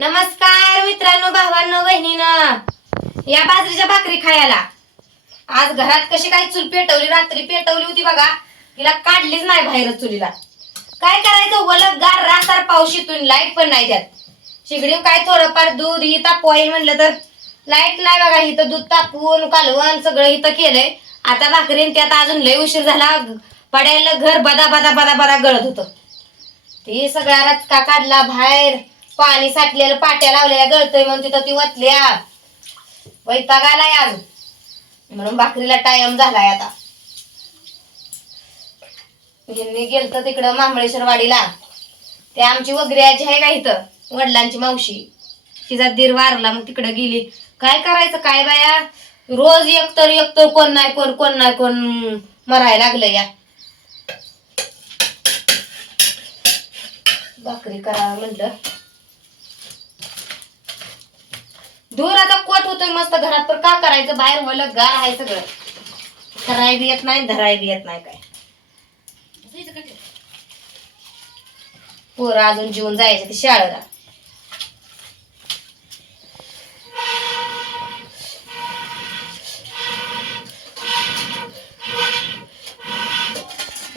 नमस्कार मित्रांनो भावांनो बहिणीनं. या बाजरीच्या भाकरी खायला. आज घरात कशी काय चूल पेटवली रात्री पेटवली होती बघा. तिला काढलीच नाही बाहेर चुलीला. काय करायचं? वलग गार रासार पाऊस येतून लाइट पण नाही त्यात शिगडी काय थोडंफार दूध ही तापवाईल म्हणलं तर. लाइट नाही बघा इथं दूध तापवून कालवण सगळं इथं केलंय. आता भाकरीन त्यात अजून लय उशीर झाला. पडायला घर बदा बदा बदा बदा गळत होतं. ते सगळा रचका काढला बाहेर. पाणी साठलेलं पाट्या लावलेल्या गळतोय म्हणून तिथं ती वतल्या. वैताग आलाय आज म्हणून भाकरीला टाइम झालाय आता. यांनी गेलत तिकडं मांबळेश्वर वाडीला. ते आमची वगैरे आजी आहे का इथं? वडिलांची मावशी. तिचा दीर वारला मग तिकडं गेली. काय करायचं काय बाया? रोज एक तर कोण नाही कोण कोण नाही कोण मरायला लागलं या. भाकरी करा म्हणलं. धुराचा आता कोट होतोय मस्त घरात तर का करायचं? बाहेर वलं गार आहे सगळं. कराय बी येत नाही धराय बी येत नाही काय. पोरं अजून जीवन जायचं ते शाळेला.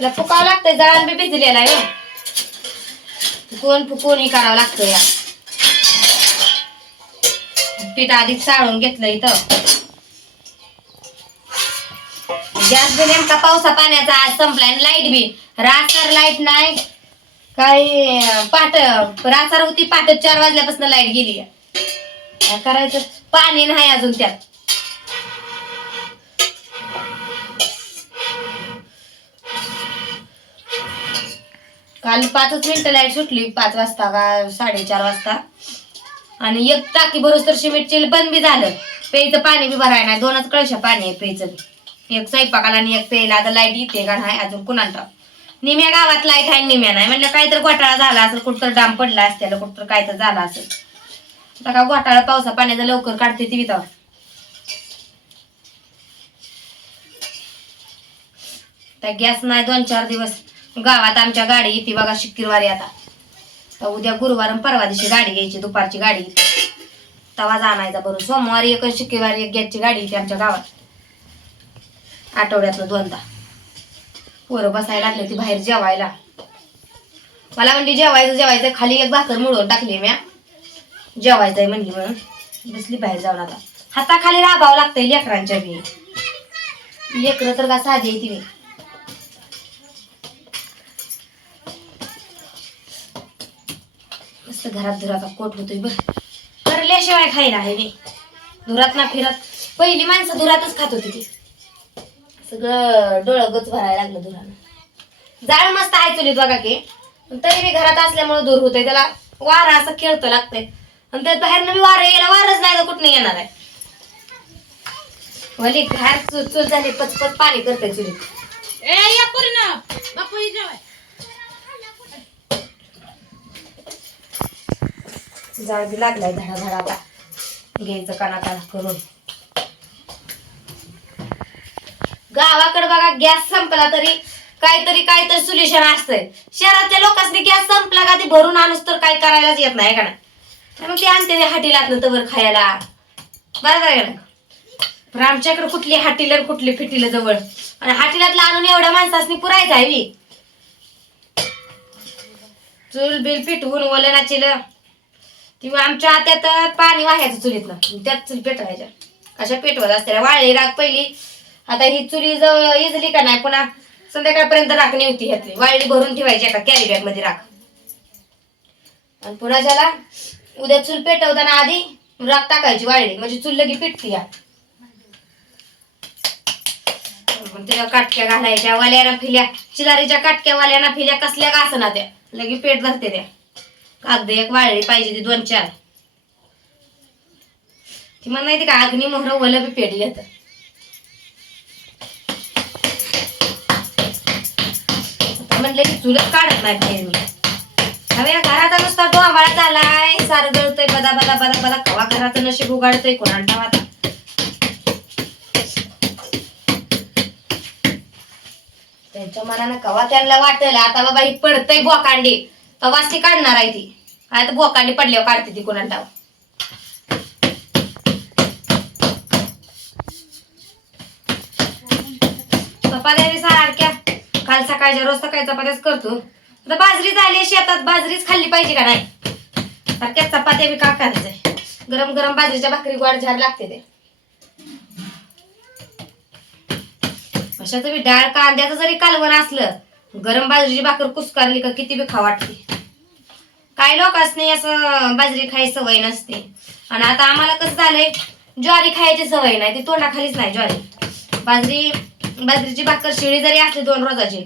फुकावं लागतंय जळान बी भिजलेला आहे कोण फुकून हे करावं लागतं या पीठ आधीच साळून घेतलं इथं. गॅस बी नेमका पावसा पाण्याचा आज संपलाय लाइट बी. रासार लाइट नाही. काही पाट रासार होती पाट चार वाजल्यापासून लाइट गेली. काय करायचं? पाणी नाही अजून त्यात. काल पाचच मिनिटं लाइट सुटली पाच वाजता का साडेचार वाजता. आणि एक टाकी भरूस तर सिमेंटची बंद बी झालं. प्यायचं पाणी बी भराय नाही. दोनच कळशा पाणी आहे प्यायचं बी. एक स्वयंपाकाला आणि एक प्यायला. आता लाइट येते का नाही? अजून कुणाला निम्या गावात लाइट आहे निम्या नाही. म्हणलं काहीतरी घोटाळा झाला असेल कुठतर डाम पडला असत्याला कुठतर काय तर झाला असेल. आता का घोटाळा पावसा पाण्याचा लवकर काढते ती वितावर त्या गॅस नाही दोन चार दिवस. गावात आमच्या गाडी येते बघा शुक्रवारी आता. तर उद्या गुरुवार परवा दिवशी गाडी घ्यायची दुपारची गाडी. तवा जाणायचा बरोबर सोमवारी एक शुक्रवारी एक गॅसची गाडी येते आमच्या गावात. आठवड्यातलं दोनदा. पोरं बसायला लागले ती बाहेर जेवायला. मला म्हणली जेवायचं जेवायचं. खाली एक भाकर मुळवून टाकली म्या. जेवायचंय म्हणली म्हणून. बसली बाहेर जाऊन आता. हाताखाली राबावं लागतंय लेकरांच्या बी. लेकरं तर का साधी आहे ती मस्त घरात धुराचा कोट होतोय बघ. करल्याशिवाय खायला आहे मी. धुरात ना फिरत. पहिली माणसं धुरातच खात होती ती. सगळं डोळं गच भरायला लागलं धुरानं. जाळ मस्त आहे चुलीत बघा की. पण तरी मी घरात असल्यामुळे दूर होतंय. त्याला वारा असं खेळतो लागतंय. आणि त्यात बाहेर मी वारं यायला वारच नाही तर कुठं येणार आहे. वली घार चूल चूल झाली पचपच पाणी करते चुलीत. ए या पूर्ण. बापू जेवाय जाळ बी लागलाय धडा धडा आता घ्यायचं कानाकान करून. गावाकडे बघा गॅस संपला तरी काहीतरी काहीतरी सोल्युशन असतंय. शहरातल्या लोकांनी गॅस संपला का ते भरून आणूस तर काय करायलाच येत नाही का ना मग ते आणते हाटी लागलं तर खायला. बरोबर आहे का पण आमच्याकडे कुठली हाटीला कुठली फिटीला जवळ. आणि हाटीलातलं आणून एवढ्या माणसासनी पुरायचं आहे मी चूल बिल पिटवून वलनाची किंवा आमच्या आत्यात पाणी वाहायचं चुलीतनं त्यात चूल पेटवायच्या. कशा पेटवत असते. वाळली राख पहिली. आता ही चुली जवळ इजली का नाही पुन्हा संध्याकाळपर्यंत राख होती ह्यातली. वाळली भरून ठेवायची एका कॅरी बॅगमध्ये राख. आणि पुन्हा ज्याला उद्या चूल पेटवताना आधी राख टाकायची वाळली म्हणजे चूल लगी पेटती या मग काटक्या घालायच्या वाल्याना फिल्या. चिलारीच्या काटक्या वाल्याना फिल्या. कसल्या का ना त्या. लगी पेट धरते त्या. कागद एक वाळली पाहिजे ती दोन चार. ती म्हण नाही का अग्नी मोहर ओलं बी पेट घेत म्हणलं की चुलत काढत नाही मी. हवे घराचा नुसता डोहाळा झालाय. सारं जळतोय बदा बदा बदा बदा. कवा घराचं नशीब उघाडतोय कोणाला आता. त्यांच्या मनानं कवा त्यांना वाटेल आता बाबा ही पडतय बोकांडी. तवाच ती काढणार आहे ती. आता बोकांडी पडल्यावर काढते ती कोणाला डाव. चपात्या सारख्या. काल सकाळच्या रोज सकाळी चपात्याच करतो. आता बाजरी झाली शेतात. बाजरीच खाल्ली पाहिजे का नाही? सारख्या चपात्या बी का करायचंय? गरम गरम बाजरीच्या भाकरी गोड झाड लागते ते. अशाचं बी डाळ कांद्याचं जरी कालवण असलं गरम बाजरीची भाकर कुसकारली का किती बी खा वाटते काही लोकांनी असं बाजरी खायची सवय नसते. आणि आता आम्हाला कसं झालंय ज्वारी खायची सवय नाही ती तोंडाखालीच नाही ज्वारी. बाजरी बाजरीची भाकर शिळी जरी असली दोन रोजाची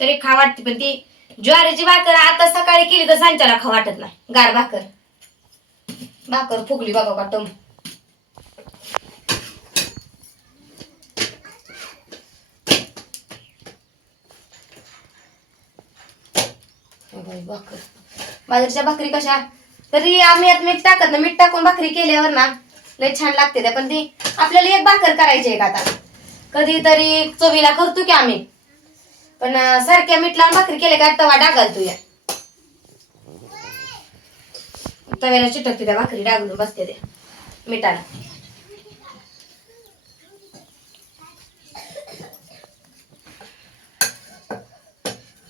तरी खा वाटते पण ती ज्वारीची भाकर आता सकाळी केली तर सांच्याला खा वाटत नाही. गार भाकर. भाकर फुगली बघा का टम भाकर. बाजरीच्या भाकरी कशा? तरी आम्ही यात मीठ टाकत ना मीठ टाकून भाकरी केल्यावर ना लय छान लागते त्या. पण ती आपल्याला एक भाकर करायची आहे का आता? कधीतरी चवीला करतो की आम्ही. पण सारख्या मीठ लावून भाकरी केल्या का तवा डागालतो या. तव्याला चिटकते त्या भाकरी डागलून बसते त्या मिठाला.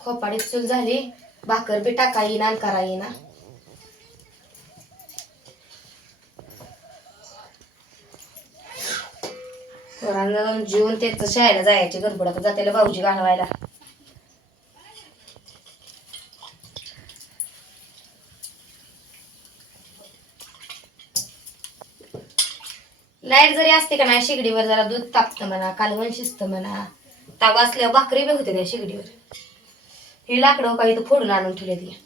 खोपाडीत चूल झाली. भाकर बी टाका येईना आणि करा येईना पोरांना जाऊन जेवून शाळेला जायचे गडबड आता जात्याला भाऊजी घालवायला. लाइट जरी असते का नाही शेगडीवर जरा दूध तापतं म्हणा कालवण शिजतं म्हणा. ताबा असल्यावर भाकरी बी होते त्या शेगडीवर. ही लाकडं काही तर फोडून आणून ठेवले ती.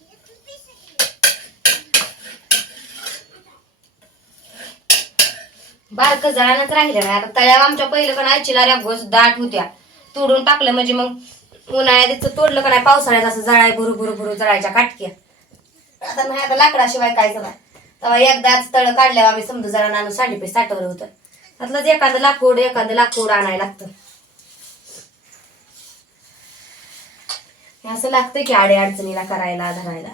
बारक जळानच राहिलं नाही. आता तळ्या आमच्या पहिलं पण आईचीला लाऱ्या घोस दाट होत्या. तोडून टाकलं म्हणजे मग उन्हाळ्यात तिथं तोडलं का नाही पावसाळ्यात असं जळाय भरू भरू भरू जळायच्या काटक्या. आता नाही आता लाकडाशिवाय काय जमाय तेव्हा एकदाच तळ काढल्यावर आम्ही समजा जरा आणून सांडीपे साठवलं होतं. त्यातलंच एखादं लाकूड एखादं लाकूड आणायला लागतं. हे असं लागतं की आडे अडचणीला करायला धरायला.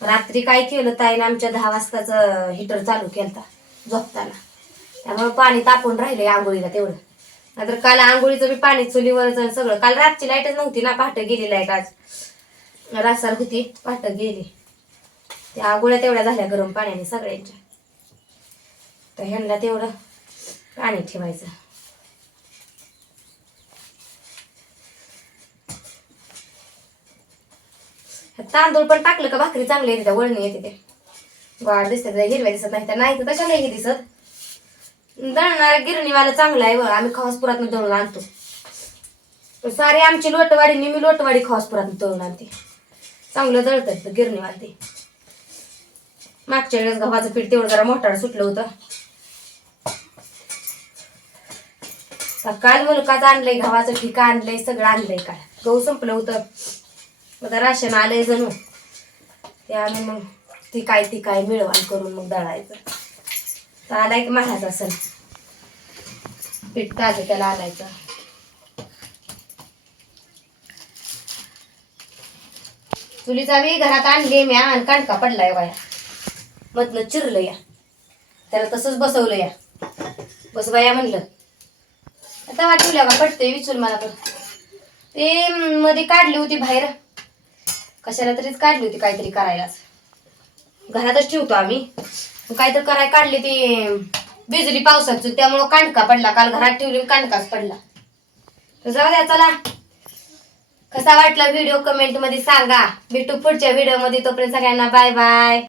रात्री काय केलं ताईनं आमच्या दहा वाजताचं हिटर चालू केलता झोपताना. त्यामुळे पाणी तापून राहिले आंघोळीला तेवढं. नाहीतर काल आंघोळीचं बी पाणी चुलीवरच सगळं. काल रातची लाईटच नव्हती ना पहाटे गेली लाइट आज. रासार होती पहाटे गेली. त्या आंघोळ्या तेवढ्या झाल्या गरम पाण्याने सगळ्यांच्या. तर ह्यांना तेवढं पाणी ठेवायचं. तांदूळ पण टाकलं का भाकरी चांगली येते त्या वळणी येते ते. गोड दिसते हिरव्या दिसत नाही त्या नाही तर कशाला नाही दिसत? दळणारा गिरणीवाला चांगला आहे बरं आम्ही खवासपुरात दळून आणतो. सारे आमची लोटवाडी मी लोटवाडी खवासपुरात दळून आणते. चांगलं दळतात ते गिरणीवाला ते. मागच्या वेळेस गव्हाचं पीठ तेवढं जरा मोठार सुटलं होतं. काल मुलकाच आणलंय गव्हाचं ठिका आणलंय सगळं आणलंय काल. गहू संपलं होतं. मग राशन आलंय जणू. ते आम्ही मग ती काय ती काय मिळवाल करून मग दळायचं. तर आलाय की महाराज असेल. पीठ ताजं त्याला आणायचं. चुलीचा मी घरात आणली म्या आणि कांडका पडलाय बाया. मधनं चिरलं या. त्याला तसंच बसवलं या. बस बाया म्हणलं. आता वाटवल्या का पडते विचून मला पण. ते मध्ये काढली होती बाहेर. कशाला तरीच काढली होती काहीतरी करायलाच. घरातच ठेवतो आम्ही. काहीतरी कराय काढली ती बिजली पावसाची त्यामुळं कांडका पडला. काल घरात ठेवली कांडकाच पडला. तर जाऊ द्या चला. कसा वाटला व्हिडिओ कमेंटमध्ये सांगा. भेटू पुढच्या व्हिडिओमध्ये तोपर्यंत सगळ्यांना बाय बाय.